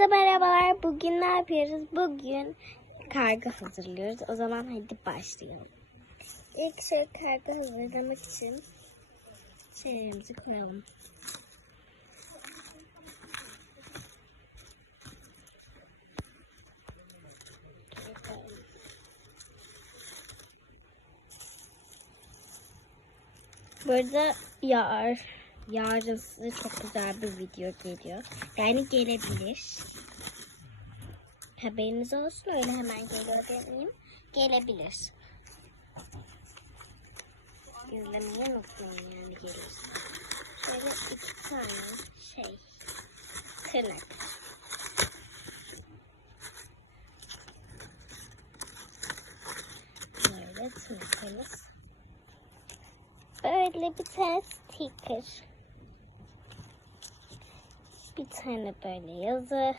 Hepinize merhabalar. Bugün ne yapıyoruz? Bugün kargo hazırlıyoruz. O zaman hadi başlayalım. İlk şey kargo hazırlamak için şeylerimizi koyalım. Burada yar, yarın size çok güzel bir video geliyor. Yani gelebilir. Haberiniz olsun öyle hemen geliyor demeyeyim. Gelebilir. İzlemeyi unutmayın yani gelirse. Şöyle iki tane şey. Tırnak. Böyle tırnaklarımız. Böyle bir tane sticker. Bir tane böyle yazı.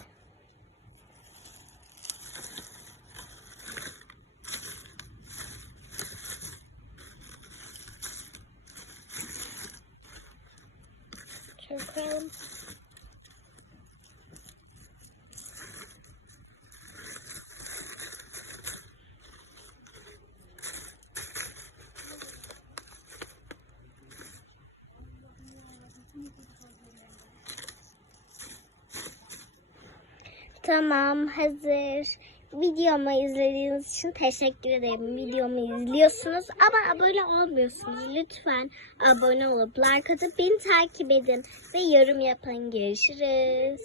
Şöyle koyalım. Tamam hazır. Videomu izlediğiniz için teşekkür ederim. Videomu izliyorsunuz ama abone olmuyorsunuz. Lütfen abone olup like atıp beni takip edin ve yorum yapın. Görüşürüz.